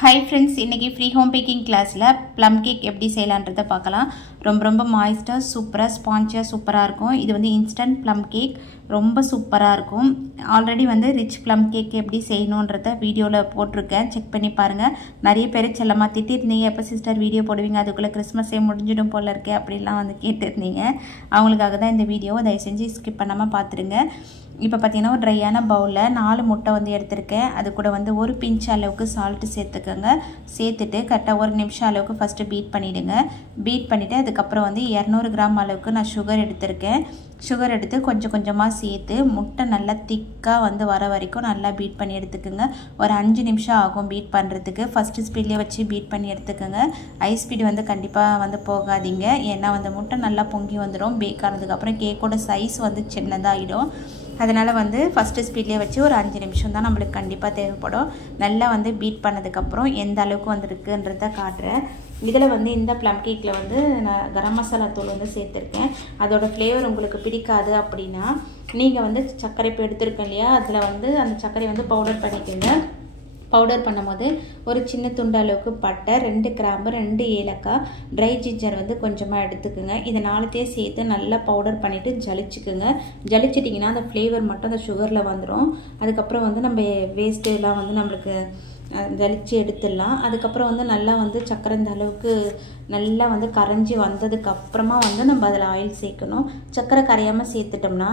Hi friends, இன்னைக்கு free home baking classல plum cake எப்படி செய்யலாம்ன்றத பார்க்கலாம். ரொம்ப மாய்ஸ்டா சூப்பரா ஸ்பாஞ்சியா சூப்பரா இருக்கும். இது வந்து instant plum cake ரொம்ப சூப்பரா இருக்கும். ஆல்ரெடி வந்து rich plum cake எப்படி செய்யணும்ன்றத வீடியோல போட்டுருக்கேன். செக் பண்ணி பாருங்க. நிறைய பேர் செல்லமா திட்டிருந்தீங்க எப்ப சிஸ்டர் வீடியோ போடுவீங்க அதுக்குள்ள கிறிஸ்மஸே முடிஞ்சிடும் போல இருக்கே அப்படிலாம் வந்து கேட்டிருந்தீங்க. அவங்களுக்காக தான் இந்த வீடியோவை தயவு செஞ்சு ஸ்கிப் பண்ணாம பாத்துருங்க. இப்போ பார்த்தீங்கன்னா ஒரு ட்ரையான பவுலில் 4 முட்டை வந்து எடுத்திருக்கேன். அது கூட வந்து ஒரு பிஞ்ச் அளவுக்கு சால்ட்டு சேர்த்துக்கோங்க. சேர்த்துட்டு கரெக்டாக ஒரு நிமிஷம் அளவுக்கு ஃபஸ்ட்டு பீட் பண்ணிவிடுங்க. பீட் பண்ணிவிட்டு அதுக்கப்புறம் வந்து 200 கிராம் அளவுக்கு நான் சுகர் எடுத்திருக்கேன். சுகர் எடுத்து கொஞ்சம் கொஞ்சமாக சேர்த்து முட்டை நல்லா திக்காக வந்து வர வரைக்கும் நல்லா பீட் பண்ணி எடுத்துக்கோங்க. ஒரு 5 நிமிஷம் ஆகும் பீட் பண்ணுறதுக்கு. ஃபஸ்ட்டு ஸ்பீட்லேயே வச்சு பீட் பண்ணி எடுத்துக்கோங்க. ஹை ஸ்பீடு வந்து கண்டிப்பாக வந்து போகாதீங்க. ஏன்னா வந்து முட்டை நல்லா பொங்கி வந்துடும். பேக் ஆனதுக்கப்புறம் கேக்கோட சைஸ் வந்து சின்னதாகிடும். அதனால் வந்து ஃபஸ்ட்டு ஸ்பீட்லேயே வச்சு ஒரு 5 நிமிஷம் தான் நம்மளுக்கு கண்டிப்பாக தேவைப்படும். நல்லா வந்து பீட் பண்ணதுக்கப்புறம் எந்த அளவுக்கு வந்துருக்குன்றத காட்டுறேன். இதில் வந்து இந்த ப்ளம் கேக்கில் வந்து நான் கரம் மசாலா தூள் வந்து சேர்த்துருக்கேன். அதோட ஃப்ளேவர் உங்களுக்கு பிடிக்காது அப்படின்னா நீங்கள் வந்து சர்க்கரை இப்போ எடுத்துருக்கேன் இல்லையா, அதில் வந்து அந்த சர்க்கரை வந்து பவுடர் பண்ணிக்கோங்க. பவுடர் பண்ணும்போது ஒரு சின்ன துண்டு அளவுக்கு பட்டை, 2 கிராம்பு, 2 ஏலக்காய், ட்ரை ஜிஞ்சர் வந்து கொஞ்சமாக எடுத்துக்குங்க. இதை 4த்தையும் சேர்த்து நல்லா பவுடர் பண்ணிவிட்டு ஜலிச்சுக்குங்க. ஜலிச்சிட்டிங்கன்னா அந்த ஃப்ளேவர் மட்டும் அந்த சுகரில் வந்துடும். அதுக்கப்புறம் வந்து நம்ம வேஸ்ட்டுலாம் வந்து நம்மளுக்கு ஜலிச்சு எடுத்துடலாம். அதுக்கப்புறம் வந்து நல்லா வந்து சக்கரை இந்த அளவுக்கு நல்லா வந்து கரைஞ்சி வந்ததுக்கப்புறமா வந்து நம்ம அதில் ஆயில் சேர்க்கணும். சக்கரை கரையாமல் சேர்த்துட்டோம்னா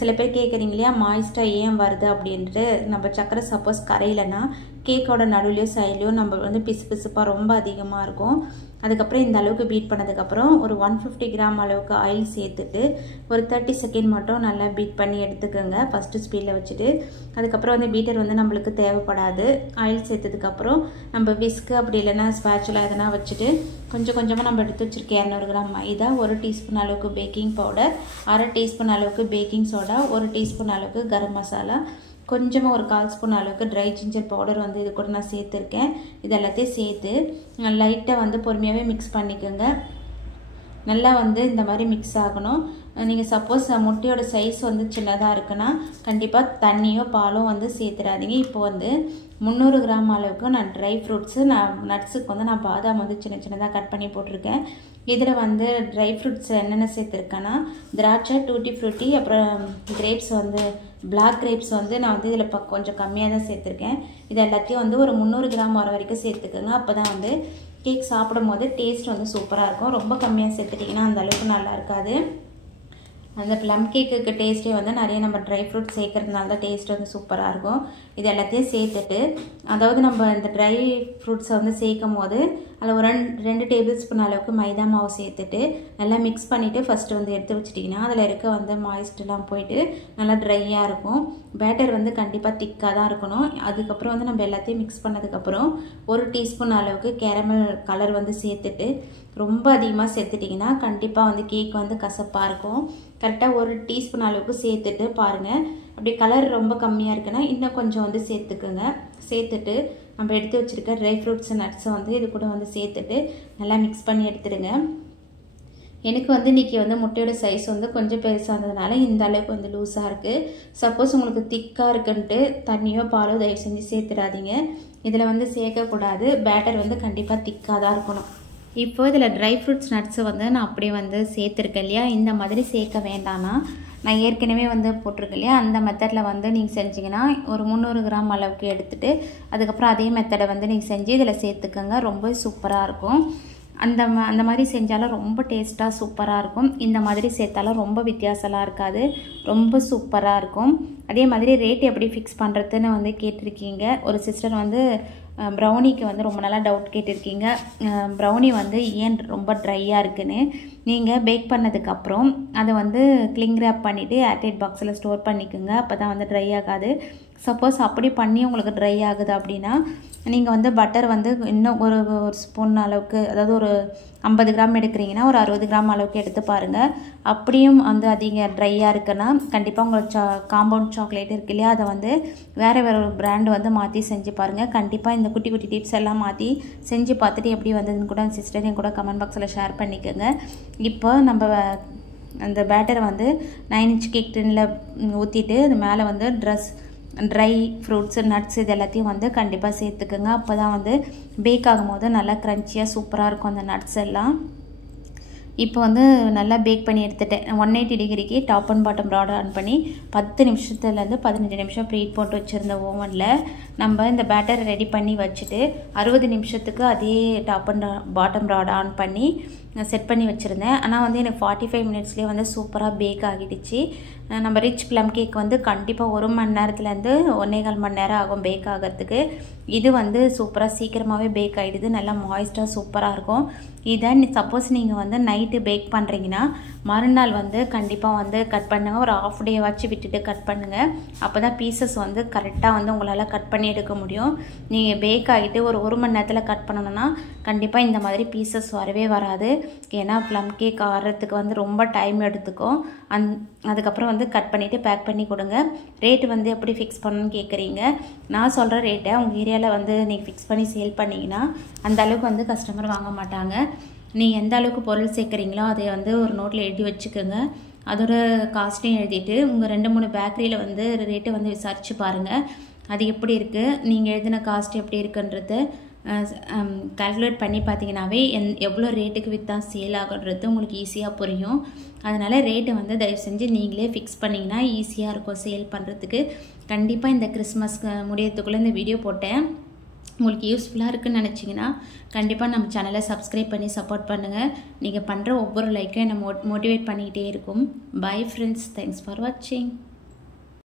சில பேர் கேட்குறீங்க இல்லையா மாய்ஸ்டாக ஏன் வருது அப்படின்ட்டு. நம்ம சக்கரை சப்போஸ் கரையிலன்னா கேக்கோட நடுவுலையோ சைட்லையோ நம்ம வந்து பிசுப்பாக ரொம்ப அதிகமாக இருக்கும். அதுக்கப்புறம் இந்த அளவுக்கு பீட் பண்ணதுக்கப்புறம் ஒரு 150 கிராம் அளவுக்கு ஆயில் சேர்த்துட்டு ஒரு 30 செகண்ட் மட்டும் நல்லா பீட் பண்ணி எடுத்துக்கோங்க ஃபஸ்ட்டு ஸ்பீடில் வச்சுட்டு. அதுக்கப்புறம் வந்து பீட்டர் வந்து நம்மளுக்கு தேவைப்படாது. ஆயில் சேர்த்ததுக்கப்புறம் நம்ம விஸ்க்கு அப்படி இல்லைன்னா ஸ்பேச்சுலா எதனா வச்சுட்டு கொஞ்சம் கொஞ்சமாக நம்ம எடுத்து வச்சுருக்கேன். 200 கிராம் மைதா, 1 டீஸ்பூன் அளவுக்கு பேக்கிங் பவுடர், 1/2 டீஸ்பூன் அளவுக்கு பேக்கிங் சோடா, 1 டீஸ்பூன் அளவுக்கு கரம் மசாலா, கொஞ்சமாக ஒரு 1/4 ஸ்பூன் அளவுக்கு ட்ரை ஜிஞ்சர் பவுடர் வந்து இது கூட நான் சேர்த்துருக்கேன். இது எல்லாத்தையும் சேர்த்து லைட்டாக வந்து பொறுமையாகவே மிக்ஸ் பண்ணிக்கோங்க. நல்லா வந்து இந்த மாதிரி மிக்ஸ் ஆகணும். நீங்கள் சப்போஸ் முட்டையோட சைஸ் வந்து சின்னதாக இருக்குன்னா கண்டிப்பாக தண்ணியோ பாலோ வந்து சேர்த்துடாதீங்க. இப்போ வந்து 300 கிராம் அளவுக்கு நான் ட்ரை ஃப்ரூட்ஸு நட்ஸுக்கு வந்து நான் பாதாம் வந்து சின்ன சின்னதாக கட் பண்ணி போட்டிருக்கேன். இதில் வந்து ட்ரை ஃப்ரூட்ஸ் என்னென்ன சேர்த்துருக்கேன்னா திராட்சை, டூட்டி ஃப்ரூட்டி, அப்புறம் கிரேப்ஸ் வந்து பிளாக் கிரேப்ஸ் வந்து நான் வந்து இதில் கொஞ்சம் கம்மியாக தான் சேர்த்துருக்கேன். இது எல்லாத்தையும் வந்து ஒரு 300 கிராம் வர வரைக்கும் சேர்த்துக்கோங்க. அப்போ தான் வந்து கேக் சாப்பிடும் போது டேஸ்ட் வந்து சூப்பராக இருக்கும். ரொம்ப கம்மியாக சேர்த்துட்டிங்கன்னா அந்த அளவுக்கு நல்லா இருக்காது. அந்த ப்ளம் கேக்குக்கு டேஸ்ட்டே வந்து நிறைய நம்ம ட்ரை ஃப்ரூட் சேர்க்கறதுனால தான் டேஸ்ட் வந்து சூப்பராக இருக்கும். இது எல்லாத்தையும் சேர்த்துட்டு அதாவது நம்ம இந்த ட்ரை ஃப்ரூட்ஸை வந்து சேர்க்கும் போது அதில் ஒரு 2 டேபிள் ஸ்பூன் அளவுக்கு மைதா மாவு சேர்த்துட்டு நல்லா மிக்ஸ் பண்ணிவிட்டு ஃபஸ்ட்டு வந்து எடுத்து வச்சிட்டிங்கன்னா அதில் இருக்க வந்து மாய்ஸ்டெலாம் போயிட்டு நல்லா ட்ரையாக இருக்கும். பேட்டர் வந்து கண்டிப்பாக திக்காக தான் இருக்கணும். அதுக்கப்புறம் வந்து நம்ம எல்லாத்தையும் மிக்ஸ் பண்ணதுக்கப்புறம் 1 டீஸ்பூன் அளவுக்கு கேரமல் கலர் வந்து சேர்த்துட்டு ரொம்ப அதிகமாக சேர்த்துட்டிங்கன்னா கண்டிப்பாக வந்து கேக் வந்து கசப்பாக இருக்கும். கரெக்டாக 1 டீஸ்பூன் அளவுக்கு சேர்த்துட்டு பாருங்கள். அப்படி கலர் ரொம்ப கம்மியாக இருக்குன்னா இன்னும் கொஞ்சம் வந்து சேர்த்துக்குங்க. சேர்த்துட்டு நம்ம எடுத்து வச்சுருக்க ட்ரை ஃப்ரூட்ஸ் நட்ஸை வந்து இது கூட வந்து சேர்த்துட்டு நல்லா மிக்ஸ் பண்ணி எடுத்துடுங்க. எனக்கு வந்து இன்றைக்கி வந்து முட்டையோட சைஸ் வந்து கொஞ்சம் பெருசாக இருந்ததுனால இந்த அளவுக்கு வந்து லூஸாக இருக்குது. சப்போஸ் உங்களுக்கு திக்காக இருக்குன்ட்டு தண்ணியோ பாலோ தயவு செஞ்சு சேர்த்துடாதீங்க. இதில் வந்து சேர்க்கக்கூடாது. பேட்டர் வந்து கண்டிப்பாக திக்காக தான் இருக்கணும். இப்போ இதில் ட்ரை ஃப்ரூட்ஸ் நட்ஸை வந்து நான் அப்படியே வந்து சேர்த்துருக்கேன் இல்லையா, இந்த மாதிரி சேர்க்க வேண்டாம்னா நான் ஏற்கனவே வந்து போட்டிருக்கேன் இல்லையா அந்த மெத்தடில் வந்து நீங்கள் செஞ்சிங்கன்னா ஒரு 300 கிராம் அளவுக்கு எடுத்துகிட்டு அதுக்கப்புறம் அதே மெத்தடை வந்து நீங்கள் செஞ்சு இதில் சேர்த்துக்கோங்க. ரொம்ப சூப்பராக இருக்கும். அந்த மாதிரி செஞ்சாலும் ரொம்ப டேஸ்ட்டாக சூப்பராக இருக்கும். இந்த மாதிரி சேர்த்தாலும் ரொம்ப வித்தியாசம்லாம் இருக்காது. ரொம்ப சூப்பராக இருக்கும். அதே மாதிரி ரேட் எப்படி ஃபிக்ஸ் பண்ணுறதுன்னு வந்து கேட்டிருக்கீங்க. ஒரு சிஸ்டர் வந்து ப்ரௌனிக்கு வந்து ரொம்ப நாளாக டவுட் கேட்டிருக்கீங்க. ப்ரௌனி வந்து ஏன் ரொம்ப ட்ரையாக இருக்குன்னு. நீங்கள் பேக் பண்ணதுக்கப்புறம் அதை வந்து கிளிங் ரேப் பண்ணிவிட்டு ஏர்டைட் பாக்ஸில் ஸ்டோர் பண்ணிக்கோங்க. அப்போ தான் வந்து ட்ரை ஆகாது. சப்போஸ் அப்படி பண்ணி உங்களுக்கு ட்ரை ஆகுது அப்படின்னா நீங்கள் வந்து பட்டர் வந்து இன்னும் ஒரு ஸ்பூன் அளவுக்கு அதாவது ஒரு 50 கிராம் எடுக்கிறீங்கன்னா ஒரு 60 கிராம் அளவுக்கு எடுத்து பாருங்கள். அப்படியும் வந்து அதிக ட்ரையாக இருக்குன்னா கண்டிப்பாக உங்களுக்கு காம்பவுண்ட் சாக்லேட் இருக்கு இல்லையா அதை வந்து வேறு ஒரு பிராண்டு வந்து மாற்றி செஞ்சு பாருங்கள். கண்டிப்பாக இந்த குட்டி குட்டி டிப்ஸ் எல்லாம் மாற்றி செஞ்சு பார்த்துட்டு எப்படி வந்ததுன்னு கூட சிஸ்டரையும் கூட கமெண்ட் பாக்ஸில் ஷேர் பண்ணிக்கோங்க. இப்போ நம்ம அந்த பேட்டரை வந்து 9 இன்ச் கேக் டின்னில் ஊற்றிட்டு அது மேலே வந்து ட்ரை ஃப்ரூட்ஸு நட்ஸ் இது எல்லாத்தையும் வந்து கண்டிப்பாக சேர்த்துக்குங்க. அப்போ தான் வந்து பேக் ஆகும்போது நல்லா க்ரன்ச்சியாக சூப்பராக இருக்கும் அந்த நட்ஸ் எல்லாம். இப்போ வந்து நல்லா பேக் பண்ணி எடுத்துட்டேன். 180 டிகிரிக்கு top and bottom rod on பண்ணி 10 நிமிஷத்துலேருந்து 15 நிமிஷம் ப்ரீட் போட்டு வச்சுருந்த ஓவனில் நம்ம இந்த பேட்டரை ரெடி பண்ணி வச்சுட்டு 60 நிமிஷத்துக்கு அதே top and bottom rod on பண்ணி செட் பண்ணி வச்சுருந்தேன். ஆனால் வந்து எனக்கு 45 மினிட்ஸ்லேயே வந்து சூப்பராக பேக் ஆகிடுச்சு. நம்ம ரிச் ப்ளம் கேக் வந்து கண்டிப்பாக 1 மணி நேரத்துலேருந்து 1.25 மணி நேரம் ஆகும் பேக் ஆகிறதுக்கு. இது வந்து சூப்பராக சீக்கிரமாகவே பேக் ஆகிடுது. நல்லா மாய்ஸ்டாக சூப்பராக இருக்கும். இதை சப்போஸ் நீங்கள் வந்து நைட்டு பேக் பண்ணுறீங்கன்னா மறுநாள் வந்து கண்டிப்பாக வந்து கட் பண்ணுங்கள். ஒரு ½ டே வச்சு விட்டுட்டு கட் பண்ணுங்கள். அப்போ தான் பீசஸ் வந்து கரெக்டாக வந்து உங்களால் கட் பண்ணி எடுக்க முடியும். நீங்கள் பேக் ஆகிட்டு ஒரு 1 மணி நேரத்தில் கட் பண்ணணுன்னா கண்டிப்பாக இந்த மாதிரி பீசஸ் வரவே வராது. ஏன்னா ப்ளம் கேக் ஆடுறதுக்கு வந்து ரொம்ப டைம் எடுத்துக்கும். அதுக்கப்புறம் வந்து கட் பண்ணிவிட்டு பேக் பண்ணி கொடுங்க. ரேட்டு வந்து எப்படி ஃபிக்ஸ் பண்ணணும்னு கேட்குறீங்க. நான் சொல்கிற ரேட்டை உங்கள் ஏரியாவில் வந்து நீங்கள் ஃபிக்ஸ் பண்ணி சேல் பண்ணிங்கன்னா அந்த அளவுக்கு வந்து கஸ்டமர் வாங்க மாட்டாங்க. நீங்கள் எந்த அளவுக்கு பொருள் சேர்க்குறீங்களோ அதை வந்து ஒரு நோட்டில் எழுதி வச்சுக்கோங்க. அதோட காஸ்ட்டையும் எழுதிட்டு உங்கள் 2-3 பேக்கரியில் வந்து ரேட்டை வந்து விசாரித்து பாருங்கள். அது எப்படி இருக்குது, நீங்கள் எழுதின காஸ்ட் எப்படி இருக்குன்றது கால்குலேட் பண்ணி பார்த்தீங்கன்னாவே எவ்வளோ ரேட்டுக்கு விற்றா சேல் ஆகுன்றது உங்களுக்கு ஈஸியாக புரியும். அதனால் ரேட்டை வந்து தயவு செஞ்சு நீங்களே ஃபிக்ஸ் பண்ணிங்கன்னா ஈஸியாக இருக்கும் சேல் பண்ணுறதுக்கு. கண்டிப்பாக இந்த கிறிஸ்மஸ்க்கு முடியறதுக்குள்ளே இந்த வீடியோ போட்டேன். உங்களுக்கு யூஸ்ஃபுல்லாக இருக்குன்னு நினச்சிங்கன்னா கண்டிப்பாக நம்ம சேனலை சப்ஸ்கிரைப் பண்ணி சப்போர்ட் பண்ணுங்கள். நீங்கள் பண்ணுற ஒவ்வொரு லைக்கும் என்னை மோட்டிவேட் பண்ணிக்கிட்டே இருக்கும். பை ஃப்ரெண்ட்ஸ், தேங்க்ஸ் ஃபார் வாட்சிங்.